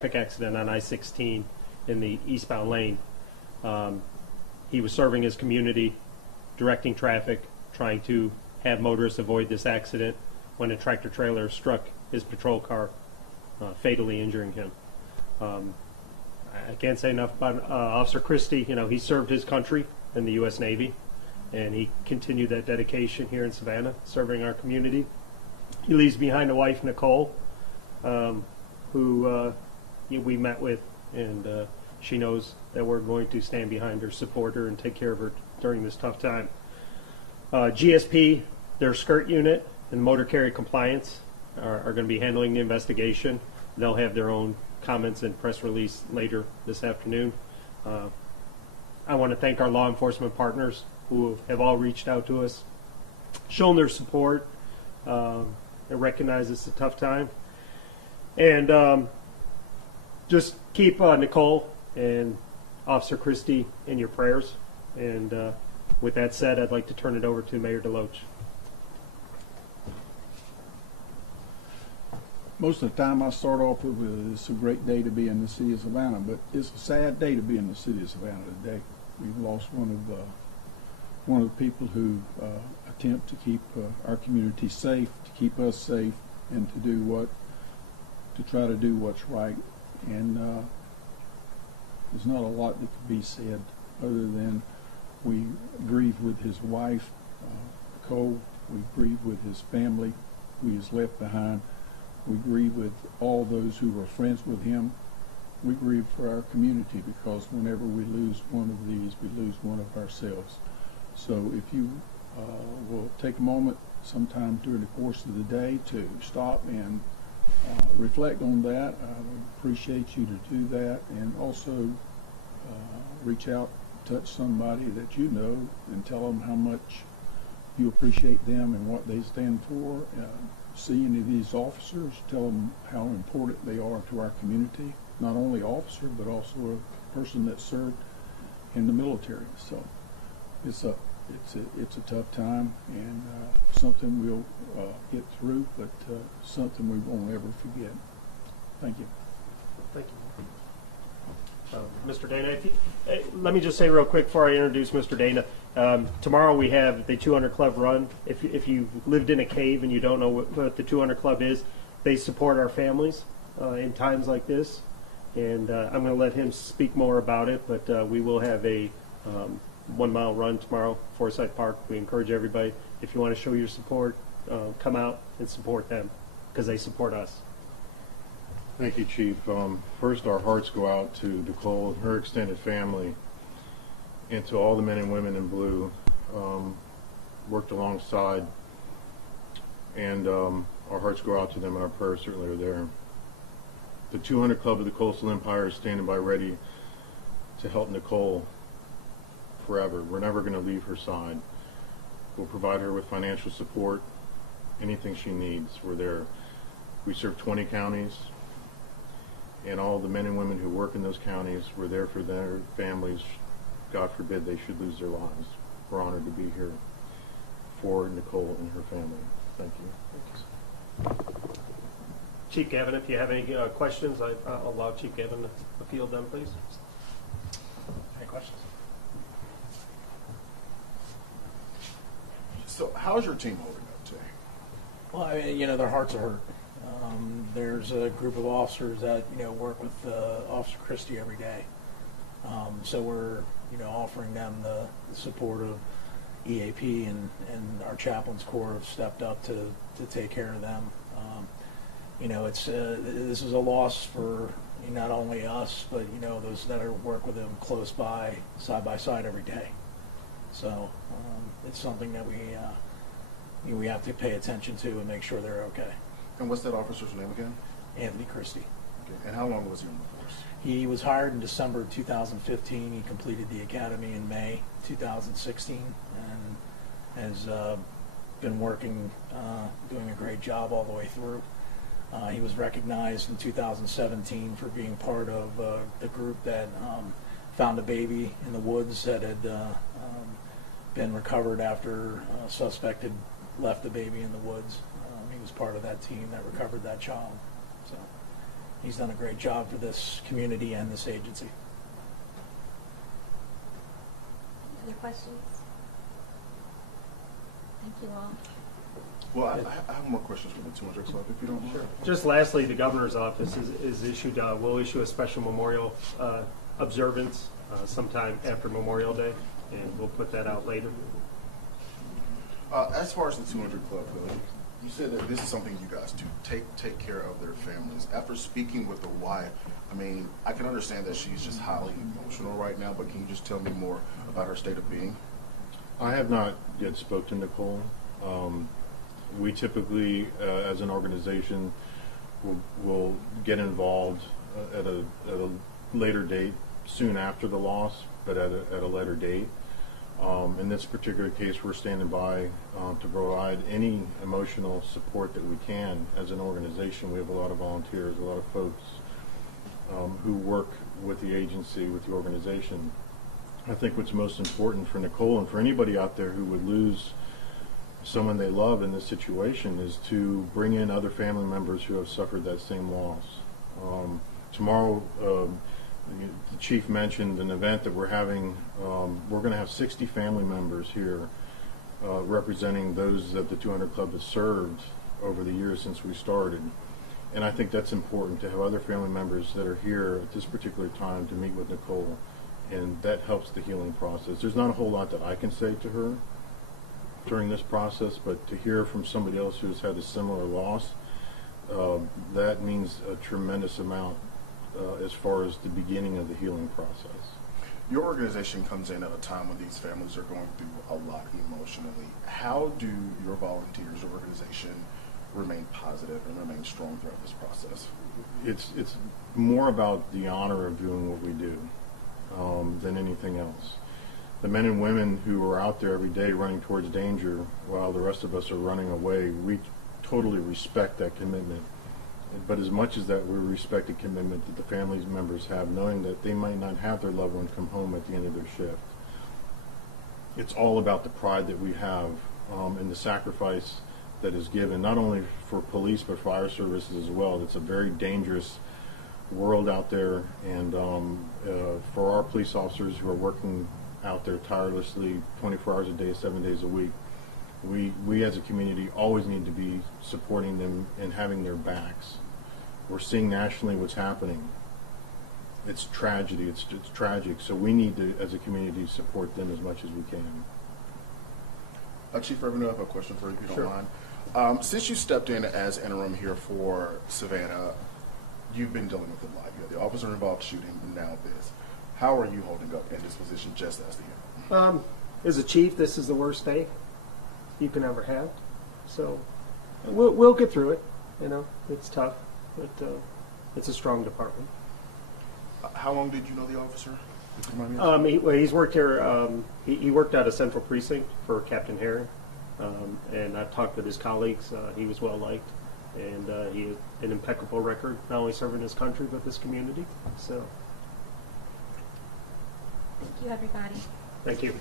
traffic accident on I-16 in the eastbound lane. He was serving his community, directing traffic, trying to have motorists avoid this accident when a tractor trailer struck his patrol car, fatally injuring him. I can't say enough about Officer Christie. You know, he served his country in the U.S. Navy, and he continued that dedication here in Savannah, serving our community. He leaves behind a wife, Nicole, who we met with, and she knows that we're going to stand behind her, support her, and take care of her during this tough time. GSP, their skirt unit and motor carrier compliance are going to be handling the investigation. They'll have their own comments and press release later this afternoon. I want to thank our law enforcement partners who have all reached out to us, shown their support, and recognize it's a tough time. And just keep Nicole and Officer Christie in your prayers. And with that said, I'd like to turn it over to Mayor DeLoach. Most of the time I start off with it's a great day to be in the city of Savannah, but it's a sad day to be in the city of Savannah today. We've lost one of the people who attempt to keep our community safe, to keep us safe, and to try to do what's right. And there's not a lot that could be said other than we grieve with his wife, Nicole. We grieve with his family who he has left behind. We grieve with all those who were friends with him. We grieve for our community, because whenever we lose one of these, we lose one of ourselves. So if you will take a moment sometime during the course of the day to stop and reflect on that, I would appreciate you to do that, and also reach out, touch somebody that you know, and tell them how much you appreciate them and what they stand for. See any of these officers, tell them how important they are to our community. Not only officer, but also a person that served in the military. So it's a tough time, and something we'll get through, but something we won't ever forget. Thank you. Thank you. Mr. Dana, let me just say real quick before I introduce Mr. Dana. Tomorrow we have the 200 Club Run. If you've lived in a cave and you don't know what the 200 Club is, they support our families in times like this. And I'm going to let him speak more about it, but we will have a 1 mile run tomorrow, Forsyth Park. We encourage everybody, if you want to show your support, come out and support them, because they support us. Thank you, Chief. First, our hearts go out to Nicole and her extended family, and to all the men and women in blue, worked alongside, and our hearts go out to them, and our prayers certainly are there. The 200 Club of the Coastal Empire is standing by ready to help Nicole forever. We're never going to leave her side. We'll provide her with financial support, anything she needs, we're there. We serve 20 counties, and all the men and women who work in those counties, we're there for their families. God forbid they should lose their lives. We're honored to be here for Nicole and her family. Thank you. Chief Gavin, if you have any questions, I'll allow Chief Gavin to field them, please. Any questions? So how's your team holding up today? Well, I mean, their hearts are hurt. There's a group of officers that, work with Officer Christie every day. So we're, offering them the support of EAP, and our chaplains corps have stepped up to take care of them. This is a loss for not only us, but, those that work with them close by, side by side every day. So it's something that we have to pay attention to and make sure they're okay. And what's that officer's name again? Anthony Christie. Okay. And how long was he on the force? He was hired in December 2015. He completed the academy in May 2016, and has been working, doing a great job all the way through. He was recognized in 2017 for being part of the group that found a baby in the woods that had been recovered after a suspect had left the baby in the woods. He was part of that team that recovered that child. So he's done a great job for this community and this agency. Other questions? Thank you all. Well, I have more questions for the 200 Club, if you don't mind. Just lastly, the governor's office is issued, will issue a special memorial observance sometime after Memorial Day, and we'll put that out later. As far as the 200 Club goes, you said that this is something you guys do, take care of their families. After speaking with the wife, I mean, I can understand that she's just highly emotional right now, but can you just tell me more about her state of being? I have not yet spoken to Nicole. We typically, as an organization, will get involved at a later date, soon after the loss, but at a later date. In this particular case, we're standing by to provide any emotional support that we can as an organization. We have a lot of volunteers, a lot of folks who work with the agency, with the organization. I think what's most important for Nicole and for anybody out there who would lose someone they love in this situation is to bring in other family members who have suffered that same loss. Tomorrow, the chief mentioned an event that we're having. We're going to have 60 family members here representing those that the 200 Club has served over the years since we started. And I think that's important to have other family members that are here at this particular time to meet with Nicole, and that helps the healing process. There's not a whole lot that I can say to her during this process, but to hear from somebody else who's had a similar loss, that means a tremendous amount as far as the beginning of the healing process. Your organization comes in at a time when these families are going through a lot emotionally. How do your volunteers, your organization, remain positive and remain strong throughout this process? It's more about the honor of doing what we do than anything else. The men and women who are out there every day running towards danger while the rest of us are running away, we totally respect that commitment. But as much as that, we respect the commitment that the family members have, knowing that they might not have their loved one come home at the end of their shift. It's all about the pride that we have and the sacrifice that is given, not only for police but fire services as well. It's a very dangerous world out there, and for our police officers who are working out there tirelessly 24 hours a day, 7 days a week, we as a community always need to be supporting them and having their backs. We're seeing nationally what's happening. It's tragedy, it's tragic, so we need to, as a community, support them as much as we can. Chief Revenue, I have a question for you, if you Sure. don't mind. Since you stepped in as interim here for Savannah, you've been dealing with a lot. You had the officer-involved shooting, and now this. How are you holding up in this position just as the interim? As a chief, this is the worst day you can ever have. So we'll get through it. You know, it's tough, but it's a strong department. How long did you know the officer? If you mind me asking? He's worked here. He worked out of Central Precinct for Captain Herring, and I've talked with his colleagues. He was well liked, and he had an impeccable record, not only serving his country but this community. So, Thank you, everybody. thank you.